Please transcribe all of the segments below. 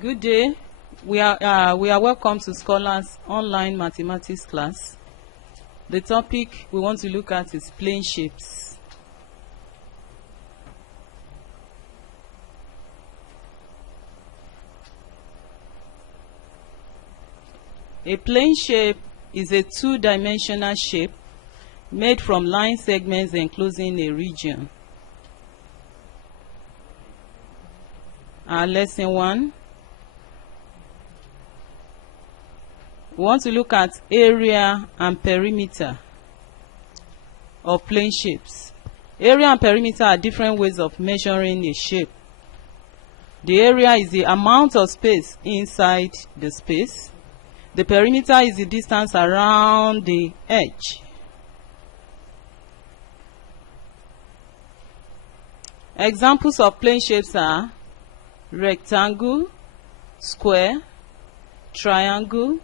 Good day. We are welcome to Scholars Online Mathematics class. The topic we want to look at is plane shapes. A plane shape is a two-dimensional shape made from line segments enclosing a region. Lesson 1. We want to look at area and perimeter of plane shapes. Area and perimeter are different ways of measuring a shape. The area is the amount of space inside the space. The perimeter is the distance around the edge. Examples of plane shapes are rectangle, square, triangle,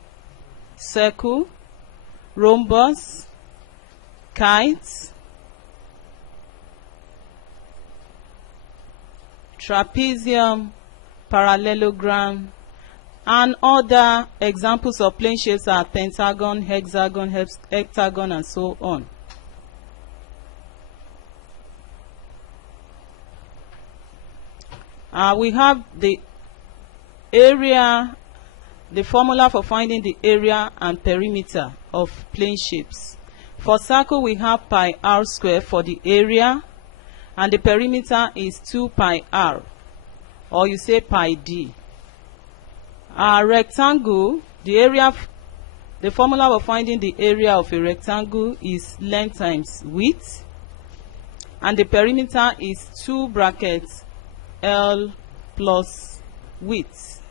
circle, rhombus, kite, trapezium, parallelogram, and other examples of plane shapes are pentagon, hexagon, heptagon, and so on. We have the area, the formula for finding the area and perimeter of plane shapes. For circle, we have pi r squared for the area, and the perimeter is 2 pi r, or you say pi d. Rectangle, the formula for finding the area of a rectangle is length times width, and the perimeter is 2 brackets L plus width,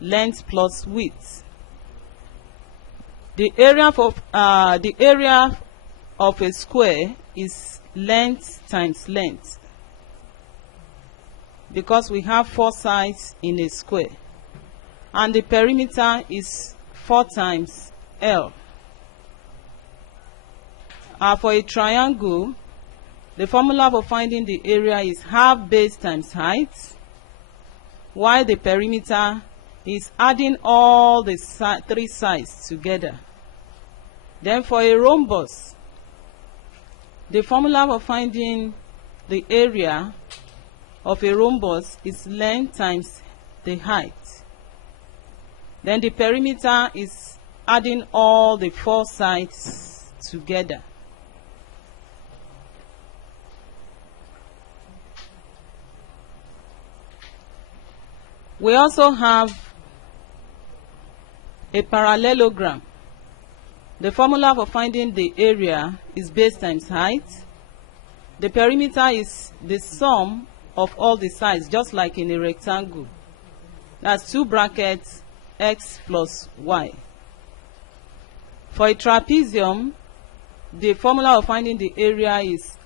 length plus width. The area of a square is length times length, because we have 4 sides in a square, and the perimeter is 4 times L. For a triangle, the formula for finding the area is half base times height, while the perimeter is adding all the 3 sides together. Then for a rhombus, the formula for finding the area of a rhombus is length times the height. Then the perimeter is adding all the 4 sides together. We also have a parallelogram. The formula for finding the area is base times height. The perimeter is the sum of all the sides, just like in a rectangle. That's 2 brackets x plus y. For a trapezium, the formula for finding the area is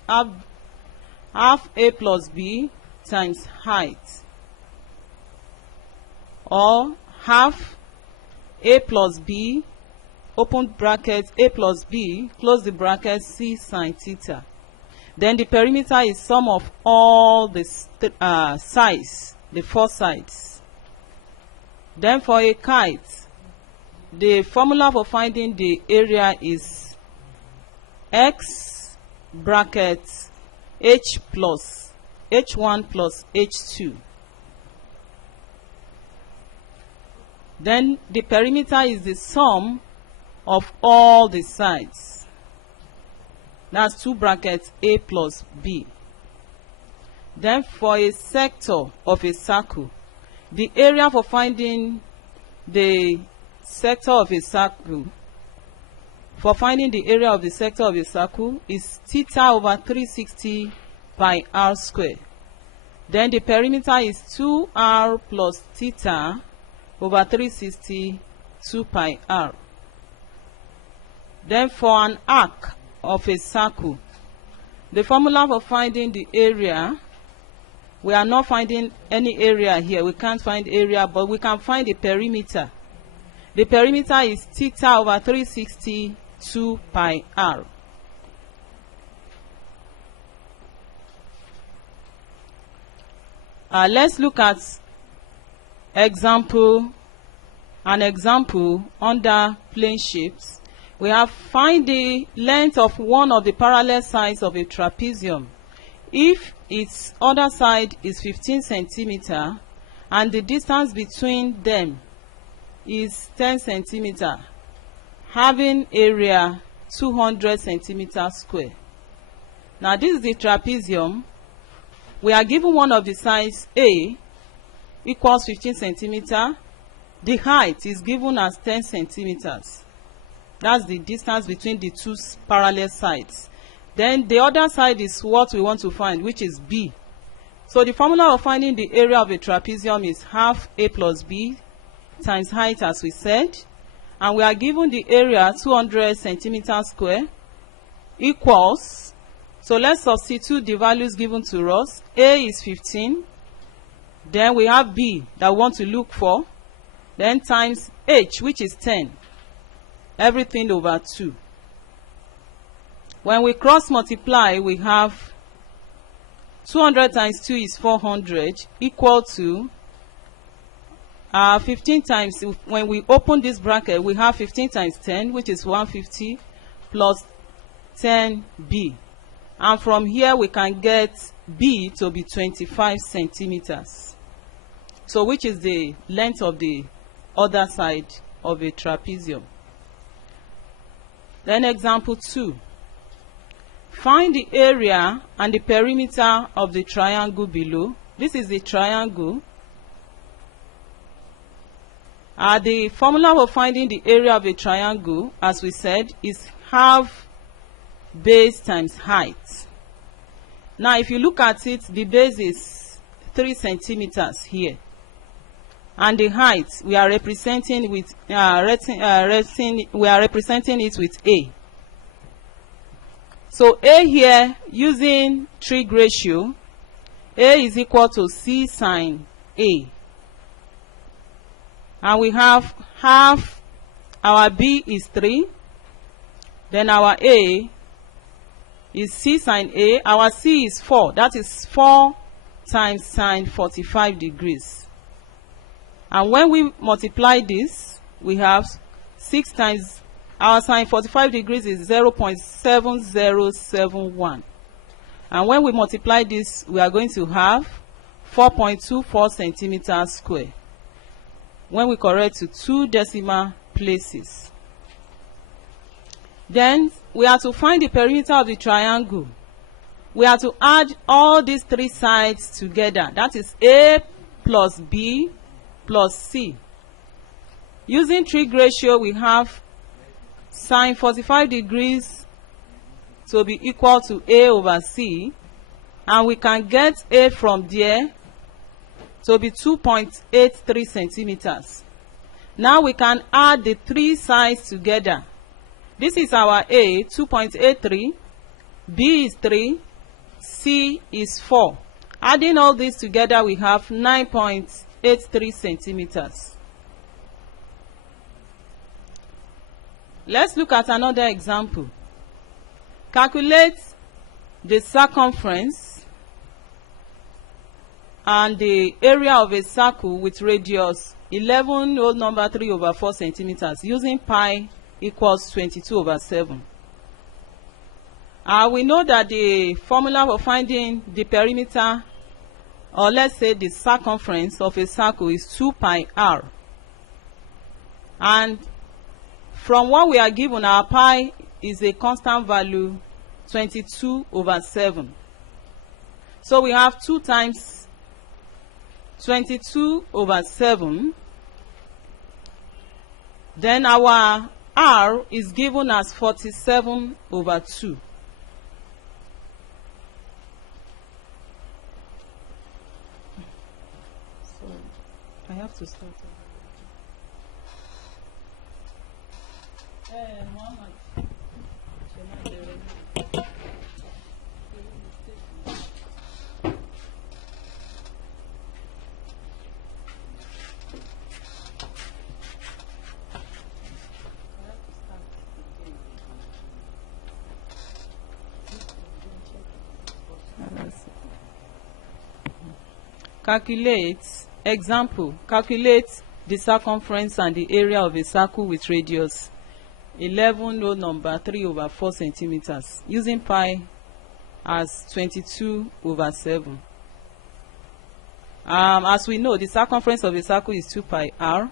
half a plus b times height, or half a plus b, open bracket, a plus b, close the bracket, c sine theta. Then the perimeter is sum of all the sides, the 4 sides. Then for a kite, the formula for finding the area is x bracket h plus h1 plus h2. Then the perimeter is the sum of all the sides. That's 2 brackets a plus b. Then for a sector of a circle, the area for finding the sector of a circle, is theta over 360 pi r squared. Then the perimeter is 2r plus theta over 360 2 pi r. Then for an arc of a circle, the formula for finding the area, we are not finding any area here. We can't find area, but we can find the perimeter. The perimeter is theta over 360 2 pi r. Let's look at Example, an example under plane shapes. We have find the length of one of the parallel sides of a trapezium. If its other side is 15 centimeter and the distance between them is 10 centimeter, having area 200 centimeter square. Now this is the trapezium. We are given one of the sides A equals 15 centimeter. The height is given as 10 centimeters. That's the distance between the two parallel sides. Then the other side is what we want to find, which is B. So the formula of finding the area of a trapezium is half A plus B times height, as we said. And we are given the area 200 centimeters square equals, so let's substitute the values given to us. A is 15. Then we have B that we want to look for. Then times H, which is 10. Everything over 2. When we cross multiply, we have 200 times 2 is 400 equal to 15 times, when we open this bracket, we have 15 times 10, which is 150 plus 10B. And from here, we can get B to be 25 centimeters. So which is the length of the other side of a trapezium. Then example 2. Find the area and the perimeter of the triangle below. This is the triangle. The formula for finding the area of a triangle, as we said, is half base times height. Now, if you look at it, the base is 3 centimeters here, and the height we are representing with we are representing it with A. So A here, using trig ratio, A is equal to C sine A. And we have half, our B is 3, then our A is C sine A, our C is 4, that is 4 times sine 45 degrees. And when we multiply this, we have 6 times, our sine 45 degrees is 0.7071. And when we multiply this, we are going to have 4.24 centimeters square. When we correct to 2 decimal places. Then we are to find the perimeter of the triangle. We are to add all these 3 sides together. That is A plus B plus C. Using trig ratio, we have sine 45 degrees to be equal to A over C. And we can get A from there to be 2.83 centimeters. Now we can add the 3 sides together. This is our A, 2.83, B is 3, C is 4. Adding all this together, we have 9.83 centimeters. Let's look at another example. Calculate the circumference and the area of a circle with radius 11 whole number 3 over 4 centimeters using pi equals 22 over 7. We know that the formula for finding the perimeter, or let's say the circumference of a circle, is 2 pi r. And from what we are given, our pi is a constant value 22 over 7. So we have 2 times 22 over 7. Then our r is given as 47 over 2. So I have to start. Calculate Example, calculate the circumference and the area of a circle with radius 11 row number 3/4 centimeters using pi as 22/7. As we know, the circumference of a circle is 2 pi r.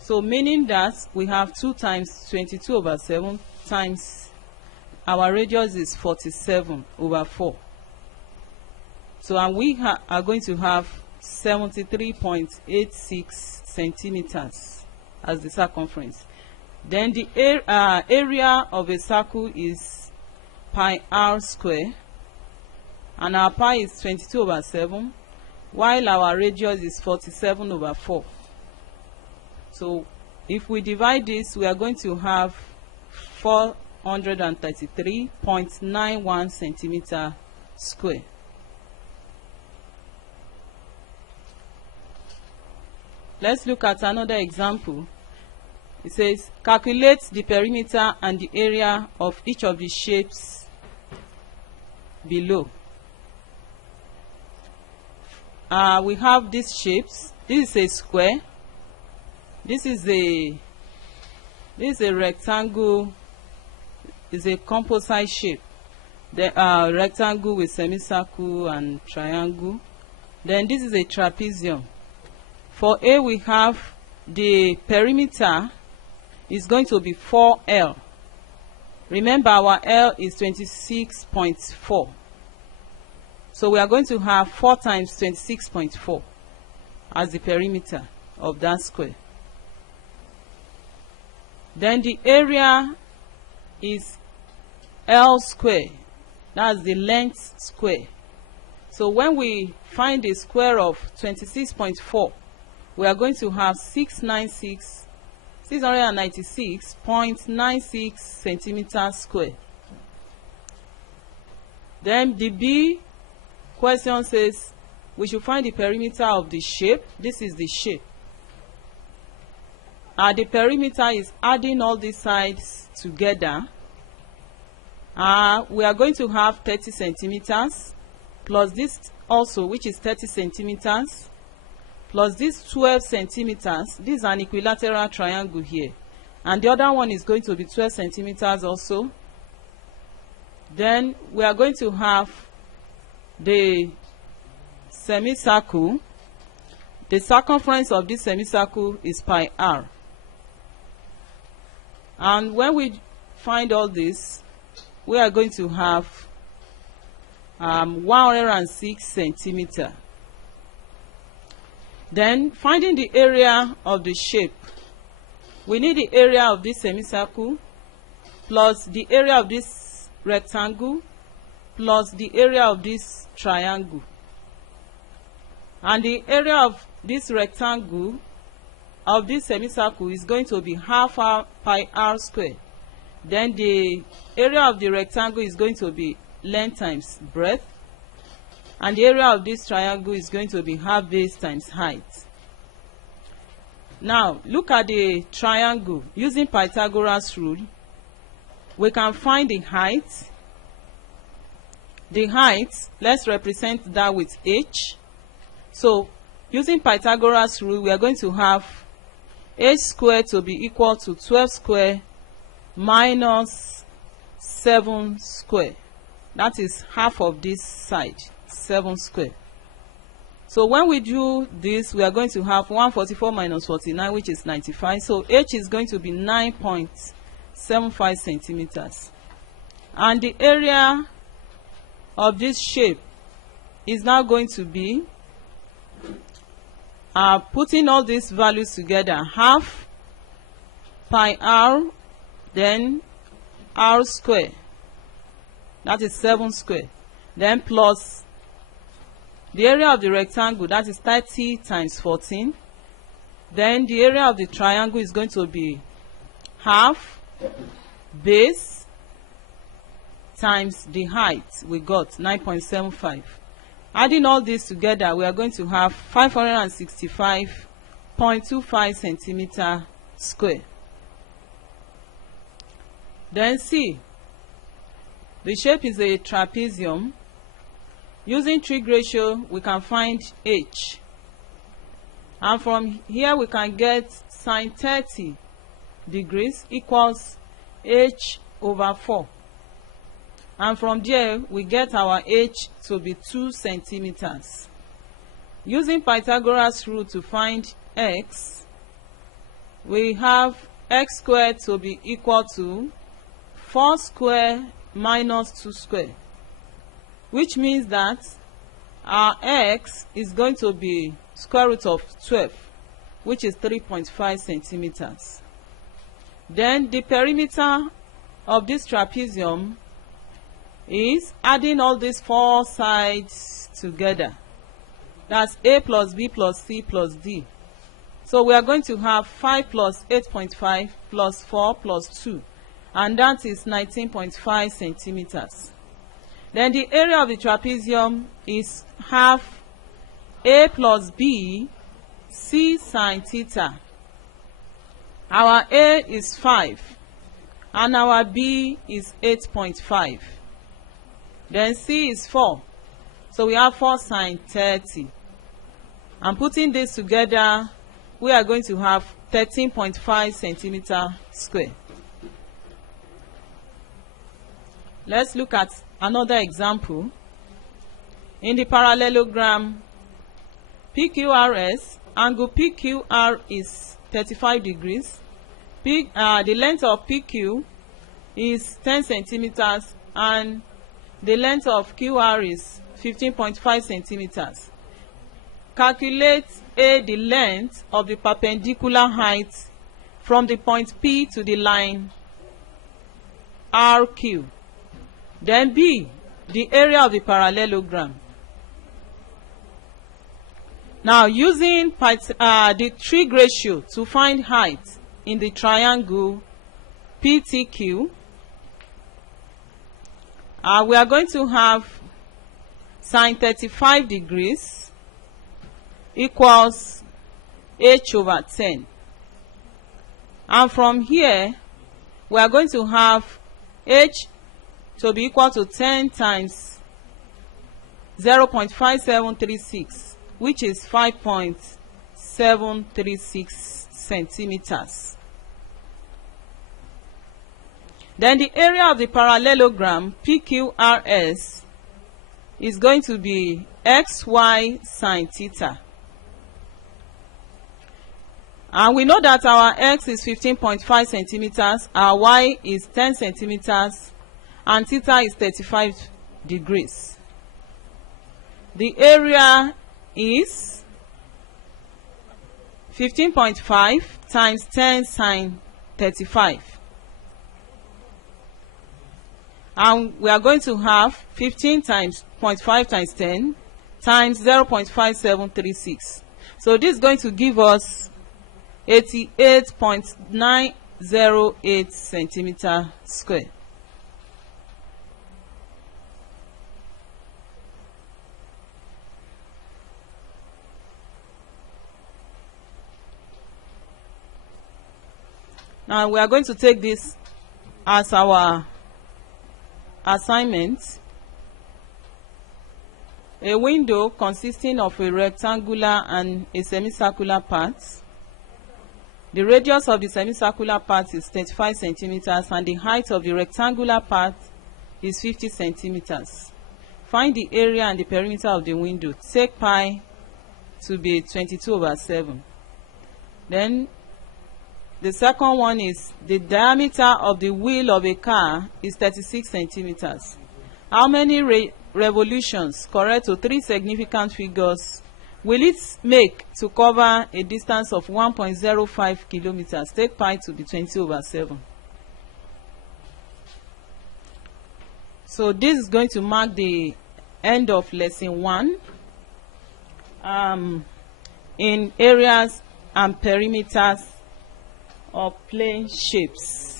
So meaning that we have 2 times 22/7 times our radius is 47/4. So and we are going to have 73.86 centimeters as the circumference. Then the area of a circle is pi r square, and our pi is 22/7, while our radius is 47/4. So if we divide this, we are going to have 433.91 centimeter square. Let's look at another example. It says, calculate the perimeter and the area of each of the shapes below. We have these shapes. This is a square. This is a rectangle. It's a composite shape. The rectangle with semicircle and triangle. Then this is a trapezium. For A, we have the perimeter is going to be 4L. Remember, our L is 26.4. So we are going to have 4 times 26.4 as the perimeter of that square. Then the area is L square. That's the length square. So when we find the square of 26.4, we are going to have 696.96 centimeters square. Then the B question says we should find the perimeter of the shape. This is the shape. The perimeter is adding all these sides together. We are going to have 30 centimeters plus this also, which is 30 centimeters, plus this 12 centimeters. This is an equilateral triangle here, and the other one is going to be 12 centimeters also. Then we are going to have the semicircle. The circumference of this semicircle is pi r. And when we find all this, we are going to have 106 centimeters. Then finding the area of the shape, we need the area of this semicircle plus the area of this rectangle plus the area of this triangle. And the area of this rectangle of this semicircle is going to be half pi r square. Then the area of the rectangle is going to be length times breadth, and the area of this triangle is going to be half base times height. Now look at the triangle. Using Pythagoras rule, we can find the height. The height, let's represent that with h. So using Pythagoras rule, we are going to have h squared to be equal to 12 square minus 7 square. That is half of this side, 7 square. So when we do this, we are going to have 144 minus 49, which is 95. So h is going to be 9.75 centimeters. And the area of this shape is now going to be, putting all these values together, half pi r, then r square, that is 7 square, then plus the area of the rectangle, that is 30 times 14, then the area of the triangle is going to be half base times the height we got, 9.75. Adding all this together, we are going to have 565.25 centimeter square. Then C, the shape is a trapezium. Using trig ratio, we can find h. And from here we can get sine 30 degrees equals h over 4. And from there we get our h to be 2 centimeters. Using Pythagoras rule to find x, we have x squared to be equal to 4 square minus 2 square, which means that our x is going to be square root of 12, which is 3.5 centimeters. Then the perimeter of this trapezium is adding all these four sides together. That's a plus b plus c plus d. So we are going to have 5 plus 8.5 plus 4 plus 2, and that is 19.5 centimeters. Then the area of the trapezium is half a plus b c sine theta. Our a is 5 and our b is 8.5. Then c is 4. So we have 4 sine 30. And putting this together, we are going to have 13.5 centimeter square. Let's look at another example. In the parallelogram PQRS, angle PQR is 35 degrees. The length of PQ is 10 centimeters and the length of QR is 15.5 centimeters. Calculate A, the length of the perpendicular height from the point P to the line RQ. Then B, the area of the parallelogram. Now, using the trig ratio to find height in the triangle PTQ, we are going to have sine 35 degrees equals h over 10. And from here, we are going to have h to be equal to 10 times 0.5736, which is 5.736 centimeters. Then the area of the parallelogram PQRS is going to be xy sine theta. And we know that our x is 15.5 centimeters, our y is 10 centimeters, and theta is 35 degrees. The area is 15.5 times 10 sine 35. And we are going to have 15 times 0.5 times 10 times 0.5736. So this is going to give us 88.908 centimeter square. Now we are going to take this as our assignment. A window consisting of a rectangular and a semicircular part. The radius of the semicircular part is 35 centimeters and the height of the rectangular part is 50 centimeters. Find the area and the perimeter of the window. Take pi to be 22/7. Then the second one is the diameter of the wheel of a car is 36 centimeters. How many revolutions correct to 3 significant figures will it make to cover a distance of 1.05 kilometers? Take pi to be 20/7. So this is going to mark the end of lesson 1 in areas and perimeters of plane shapes.